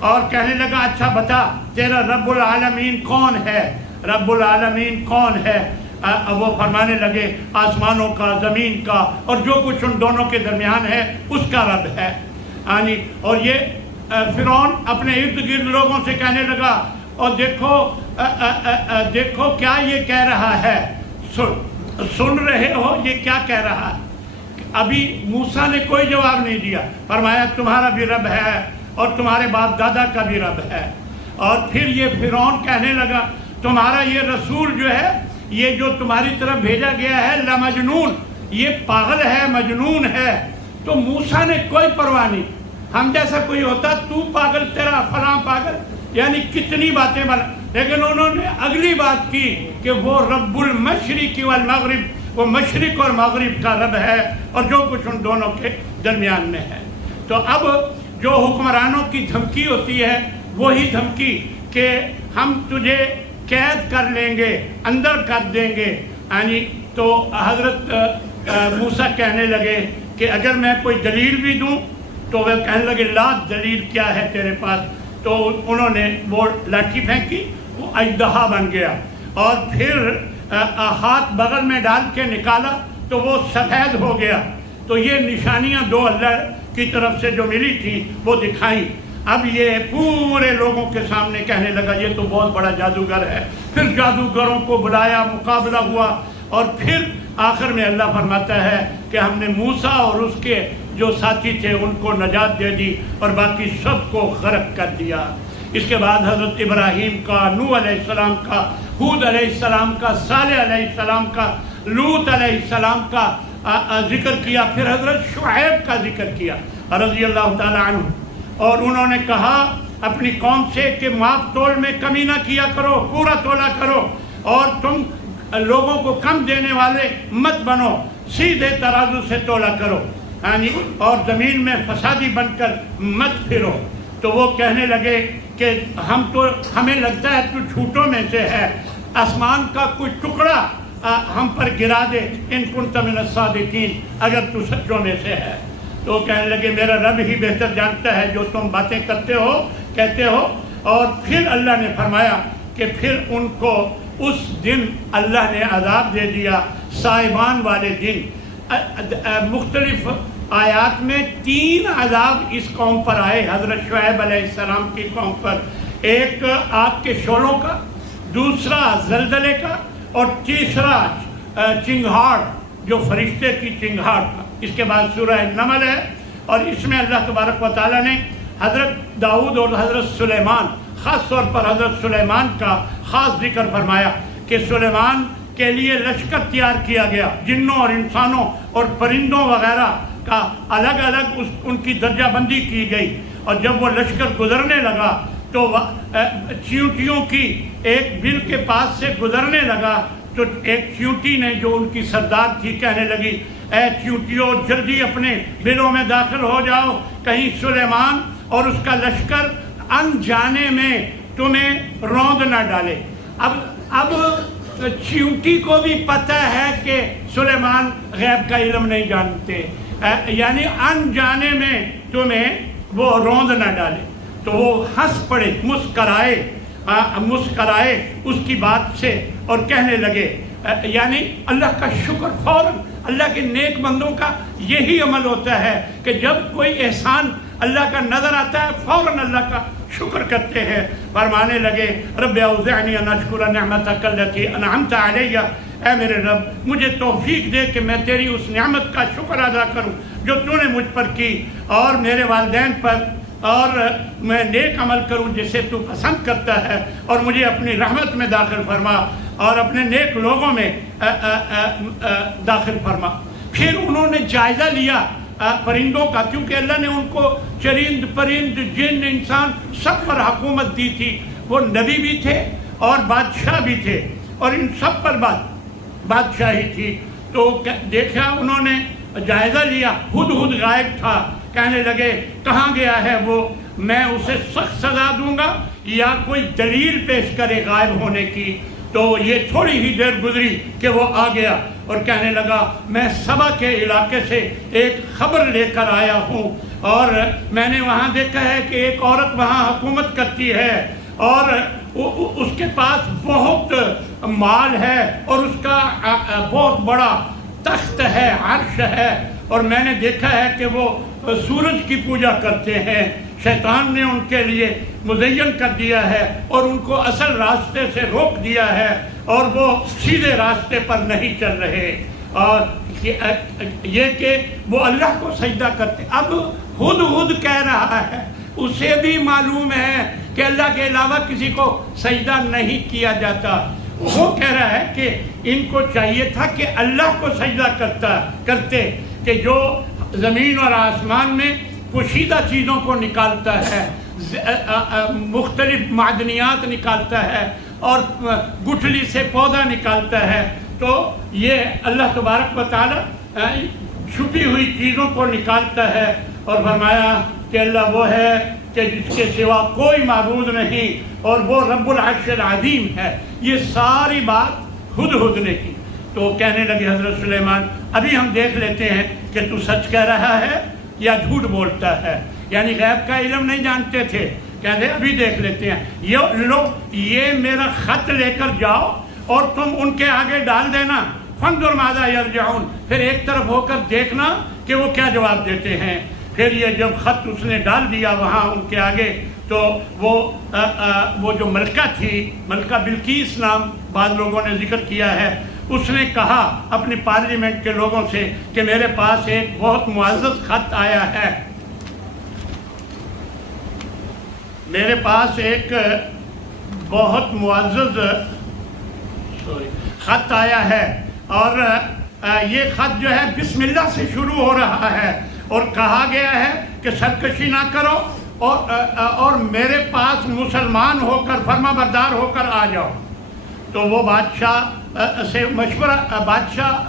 اور کہنے لگا اچھا بتا تیرا رب العالمین کون ہے، رب العالمین کون ہے؟ وہ فرمانے لگے آسمانوں کا، زمین کا اور جو کچھ ان دونوں کے درمیان ہے اس کا رب ہے۔ اور یہ فرعون اپنے ارد گرد لوگوں سے کہنے لگا اور دیکھو کیا یہ کہہ رہا ہے، سن رہے ہو یہ کیا کہہ رہا ہے؟ ابھی موسیٰ نے کوئی جواب نہیں دیا، فرمایا تمہارا بھی رب ہے اور تمہارے باپ دادا کا بھی رب ہے۔ اور پھر یہ فرعون کہنے لگا تمہارا یہ رسول جو ہے، یہ جو تمہاری طرف بھیجا گیا ہے لمجنون، یہ پاگل ہے، مجنون ہے۔ تو موسیٰ نے کوئی پرواہ نہیں، ہم جیسا کوئی ہوتا تو پاگل، تیرا فلاں پاگل، یعنی کتنی باتیں بنا، لیکن انہوں نے اگلی بات کی کہ وہ رب المشرق والمغرب، وہ مشرق اور مغرب کا رب ہے اور جو کچھ ان دونوں کے درمیان میں ہے۔ تو اب جو حکمرانوں کی دھمکی ہوتی ہے وہی دھمکی کہ ہم تجھے قید کر لیں گے، اندر کر دیں گے، تو حضرت موسیٰ کہنے لگے کہ اگر میں کوئی دلیل بھی دوں تو وہ کہنے لگے لا، دلیل کیا ہے تیرے پاس؟ تو انہوں نے وہ لاٹھی پھینکی، وہ اژدہا بن گیا اور پھر ہاتھ بغل میں ڈال کے نکالا تو وہ سفید ہو گیا۔ تو یہ نشانیاں دو اللہ کی طرف سے جو ملی تھی وہ دکھائیں۔ اب یہ پورے لوگوں کے سامنے کہنے لگا یہ تو بہت بڑا جادوگر ہے۔ پھر جادوگروں کو بلایا، مقابلہ ہوا اور پھر آخر میں اللہ فرماتا ہے کہ ہم نے موسیٰ اور اس کے جو ساتھی تھے ان کو نجات دے دی اور باقی سب کو غرق کر دیا۔ اس کے بعد حضرت ابراہیم کا، نوح علیہ السلام کا، ہود علیہ السلام کا، صالح علیہ السلام کا، لوط علیہ السلام کا ذکر کیا، پھر حضرت شعیب کا ذکر کیا رضی اللہ تعالی عنہ۔ اور انہوں نے کہا اپنی قوم سے کہ ماپ تول میں کمی نہ کیا کرو، پورا تولا کرو، اور تم لوگوں کو کم دینے والے مت بنو، سیدھے ترازو سے تولا کرو، اور زمین میں فسادی بن کر مت پھرو۔ تو وہ کہنے لگے کہ ہمیں لگتا ہے تو جھوٹوں میں سے ہے، آسمان کا کوئی ٹکڑا ہم پر گرا دے، ان کنت من الصادقین، اگر تو سچوں میں سے ہے۔ تو کہنے لگے میرا رب ہی بہتر جانتا ہے جو تم باتیں کرتے ہو، کہتے ہو۔ اور پھر اللہ نے فرمایا کہ پھر ان کو اس دن اللہ نے عذاب دے دیا، سائبان والے دن۔ مختلف آیات میں 3 عذاب اس قوم پر آئے، حضرت شعیب علیہ السلام کی قوم پر، ایک آگ کے شعلوں کا، دوسرا زلزلے کا، اور تیسرا چنگھاڑ، جو فرشتے کی چنگھاڑ کا۔ اس کے بعد سورہ نمل ہے، اور اس میں اللہ تبارک و تعالیٰ نے حضرت داؤد اور حضرت سلیمان، خاص طور پر حضرت سلیمان کا خاص ذکر فرمایا کہ سلیمان کے لیے لشکر تیار کیا گیا، جنوں اور انسانوں اور پرندوں وغیرہ کا الگ الگ ان کی درجہ بندی کی گئی۔ اور جب وہ لشکر گزرنے لگا تو چیونٹیوں کی ایک بل کے پاس سے گزرنے لگا تو ایک چیونٹی نے جو ان کی سردار تھی کہنے لگی اے چیونٹیوں جلدی اپنے بلوں میں داخل ہو جاؤ، کہیں سلیمان اور اس کا لشکر انجانے میں تمہیں روند نہ ڈالے۔ اب چیونٹی کو بھی پتہ ہے کہ سلیمان غیب کا علم نہیں جانتے، یعنی انجانے میں تمہیں وہ روند نہ ڈالے۔ تو وہ ہنس پڑے، مسکرائے اس کی بات سے اور کہنے لگے، یعنی اللہ کا شکر، فوراً اللہ کے نیک بندوں کا یہی عمل ہوتا ہے کہ جب کوئی احسان اللہ کا نظر آتا ہے فوراً اللہ کا شکر کرتے ہیں۔ فرمانے لگے رب اوزعنی ان اشکر نعمتک التی انعمت علی، اے میرے رب مجھے توفیق دے کہ میں تیری اس نعمت کا شکر ادا کروں جو تو نے مجھ پر کی، اور میرے والدین پر، اور میں نیک عمل کروں جسے تو پسند کرتا ہے، اور مجھے اپنی رحمت میں داخل فرما اور اپنے نیک لوگوں میں داخل فرما۔ پھر انہوں نے جائزہ لیا پرندوں کا، کیونکہ اللہ نے ان کو چرند پرند جن انسان سب پر حکومت دی تھی، وہ نبی بھی تھے اور بادشاہ بھی تھے، اور ان سب پر بادشاہی تھی۔ تو دیکھا انہوں نے، جائزہ لیا، ہدہد غائب تھا، کہنے لگے کہاں گیا ہے وہ، میں اسے سخت سزا دوں گا یا کوئی دلیل پیش کرے غائب ہونے کی۔ تو یہ تھوڑی ہی دیر گزری کہ وہ آ گیا، اور کہنے لگا میں سبا کے علاقے سے ایک خبر لے کر آیا ہوں، اور میں نے وہاں دیکھا ہے کہ ایک عورت وہاں حکومت کرتی ہے اور اس کے پاس بہت مال ہے اور اس کا بہت بڑا تخت ہے، عرش ہے، اور میں نے دیکھا ہے کہ وہ سورج کی پوجا کرتے ہیں۔ شیطان نے ان کے لیے مزین کر دیا ہے اور ان کو اصل راستے سے روک دیا ہے اور وہ سیدھے راستے پر نہیں چل رہے، اور یہ کہ وہ اللہ کو سجدہ کرتے۔ اب ہدہد کہہ رہا ہے، اسے بھی معلوم ہے کہ اللہ کے علاوہ کسی کو سجدہ نہیں کیا جاتا۔ وہ کہہ رہا ہے کہ ان کو چاہیے تھا کہ اللہ کو سجدہ کرتے کہ جو زمین اور آسمان میں پوشیدہ چیزوں کو نکالتا ہے، مختلف معدنیات نکالتا ہے اور گٹھلی سے پودا نکالتا ہے، تو یہ اللہ تبارک و تعالی چھپی ہوئی چیزوں کو نکالتا ہے، اور فرمایا کہ اللہ وہ ہے کہ جس کے سوا کوئی معبود نہیں اور وہ رب العرش العظیم ہے۔ یہ ساری بات ہدہد نے کی۔ تو کہنے لگے حضرت سلیمان ابھی ہم دیکھ لیتے ہیں کہ تو سچ کہہ رہا ہے یا جھوٹ بولتا ہے، یعنی غیب کا علم نہیں جانتے تھے، کہتے ابھی دیکھ لیتے ہیں۔ یہ میرا خط لے کر جاؤ اور تم ان کے آگے ڈال دینا، فانظر ماذا یرجعون، پھر ایک طرف ہو کر دیکھنا کہ وہ کیا جواب دیتے ہیں۔ پھر یہ جب خط اس نے ڈال دیا وہاں ان کے آگے، تو وہ جو ملکہ تھی، ملکہ بلقیس نام بعض لوگوں نے ذکر کیا ہے، اس نے کہا اپنی پارلیمنٹ کے لوگوں سے کہ میرے پاس ایک بہت معزز خط آیا ہے، میرے پاس ایک بہت معزز خط آیا ہے، اور یہ خط جو ہے بسم اللہ سے شروع ہو رہا ہے، اور کہا گیا ہے کہ سرکشی نہ کرو اور میرے پاس مسلمان ہو کر فرما بردار ہو کر آ جاؤ۔ تو وہ بادشاہ سے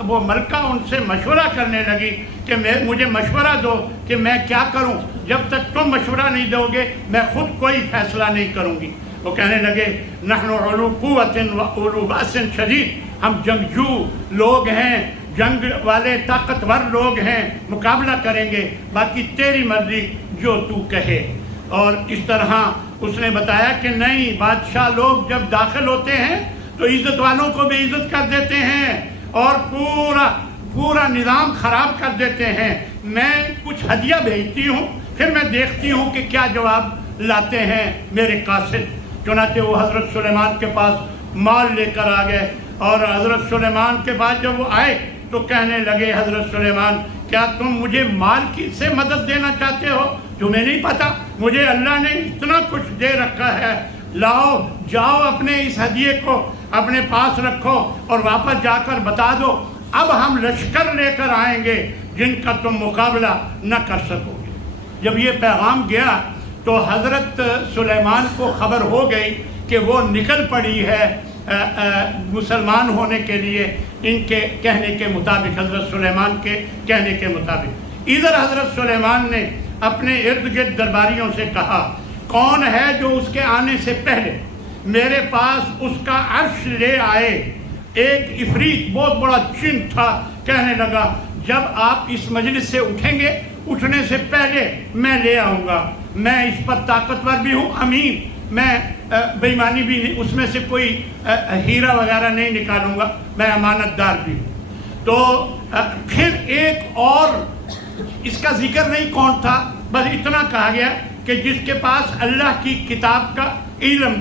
وہ ملکہ ان سے مشورہ کرنے لگی کہ مجھے مشورہ دو کہ میں کیا کروں، جب تک تم مشورہ نہیں دو گے میں خود کوئی فیصلہ نہیں کروں گی۔ وہ کہنے لگے نحن علو قوت و علو باس شدید، ہم جنگجو لوگ ہیں، جنگ والے طاقتور لوگ ہیں، مقابلہ کریں گے، باقی تیری مرضی جو تو کہے۔ اور اس طرح اس نے بتایا کہ نہیں، بادشاہ لوگ جب داخل ہوتے ہیں تو عزت والوں کو بھی عزت کر دیتے ہیں اور پورا نظام خراب کر دیتے ہیں۔ میں کچھ ہدیہ بھیجتی ہوں، پھر میں دیکھتی ہوں کہ کیا جواب لاتے ہیں میرے قاصد۔ چنانچہ وہ حضرت سلیمان کے پاس مال لے کر آ گئے، اور حضرت سلیمان کے بعد جب وہ آئے تو کہنے لگے حضرت سلیمان کیا تم مجھے مال کی سے مدد دینا چاہتے ہو؟ تمہیں نہیں پتا مجھے اللہ نے اتنا کچھ دے رکھا ہے، لاؤ جاؤ اپنے اس ہدیے کو اپنے پاس رکھو اور واپس جا کر بتا دو، اب ہم لشکر لے کر آئیں گے جن کا تم مقابلہ نہ کر سکو گے۔ جب یہ پیغام گیا تو حضرت سلیمان کو خبر ہو گئی کہ وہ نکل پڑی ہے مسلمان ہونے کے لیے، ان کے کہنے کے مطابق، حضرت سلیمان کے کہنے کے مطابق۔ ادھر حضرت سلیمان نے اپنے ارد گرد درباریوں سے کہا کون ہے جو اس کے آنے سے پہلے میرے پاس اس کا عرش لے آئے؟ ایک عفریت بہت بڑا جن تھا، کہنے لگا جب آپ اس مجلس سے اٹھیں گے اٹھنے سے پہلے میں لے آؤں گا، میں اس پر طاقتور بھی ہوں، امین، میں بےایمانی بھی نہیں، اس میں سے کوئی ہیرا وغیرہ نہیں نکالوں گا، میں امانت دار بھی ہوں۔ تو پھر ایک اور اس کا ذکر نہیں کون تھا، بس اتنا کہا گیا کہ جس کے پاس اللہ کی کتاب کا علم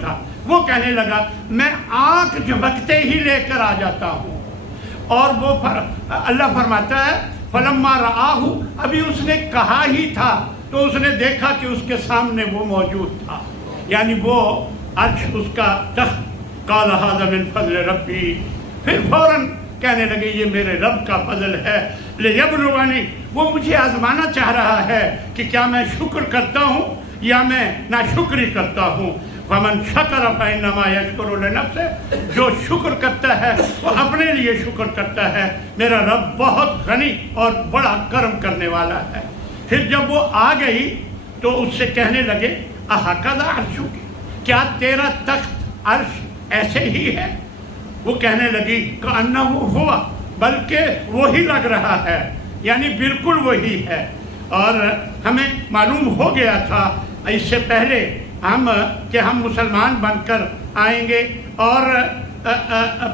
تھا، وہ کہنے لگا میں آنکھ جھپکتے ہی لے کر آ جاتا ہوں۔ اور وہ اللہ فرماتا ہے فلما رآہ، ابھی اس نے کہا ہی تھا تو اس نے دیکھا کہ اس کے سامنے وہ موجود تھا، یعنی وہ عرش، اس کا تخت۔ قال ھذا من فضل ربی، پھر فوراً کہنے لگے یہ میرے رب کا فضل ہے، لیبلونی، وہ مجھے آزمانا چاہ رہا ہے کہ کیا میں شکر کرتا ہوں یا میں ناشکری کرتا ہوں۔ فمن شکر فانما یشکر لنفسہ، جو شکر کرتا ہے وہ اپنے لیے شکر کرتا ہے، میرا رب بہت غنی اور بڑا کرم کرنے والا ہے۔ پھر جب وہ آ گئی تو اس سے کہنے لگے اہکذا عرشک، کیا تیرا تخت عرش ایسے ہی ہے؟ وہ کہنے لگی کأنہ ہوا، بلکہ وہی لگ رہا ہے، یعنی بالکل وہی ہے۔ اور ہمیں معلوم ہو گیا تھا اس سے پہلے کہ ہم مسلمان بن کر آئیں گے، اور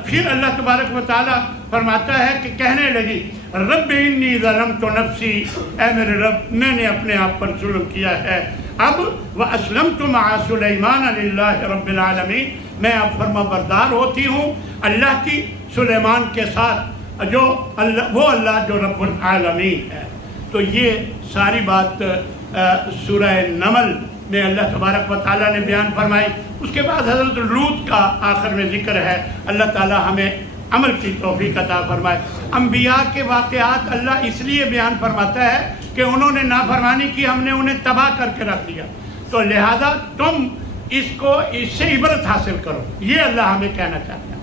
پھر اللہ تبارک و تعالیٰ فرماتا ہے کہ کہنے لگی رب انی ظلمت نفسی، اے میرے رب میں نے اپنے آپ پر ظلم کیا ہے، اب واسلمت مع سلیمان للہ رب العالمین، میں اب فرما بردار ہوتی ہوں اللہ کی سلیمان کے ساتھ، جو وہ اللہ جو رب العالمین ہے۔ تو یہ ساری بات سورہ نمل میں اللہ تبارک و تعالیٰ نے بیان فرمائی۔ اس کے بعد حضرت لوط کا آخر میں ذکر ہے۔ اللہ تعالیٰ ہمیں عمل کی توفیق عطا فرمائے۔ انبیاء کے واقعات اللہ اس لیے بیان فرماتا ہے کہ انہوں نے نافرمانی کی، ہم نے انہیں تباہ کر کے رکھ دیا، تو لہذا تم اس سے عبرت حاصل کرو، یہ اللہ ہمیں کہنا چاہتا ہے۔